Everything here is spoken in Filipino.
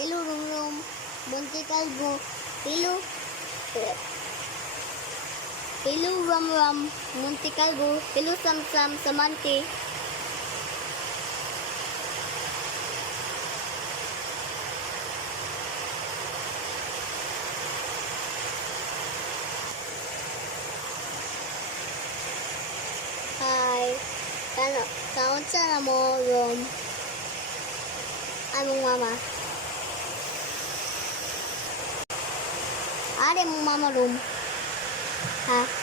Hello, Rum Rum. Monte Calvo. Hello. Hello, Ram Ram. Monte Calvo. Hello, Sam Sam. Samante. Hi. Kaunsa na mo, Rom? Anong mama? Are mong mama, Rom? Ha?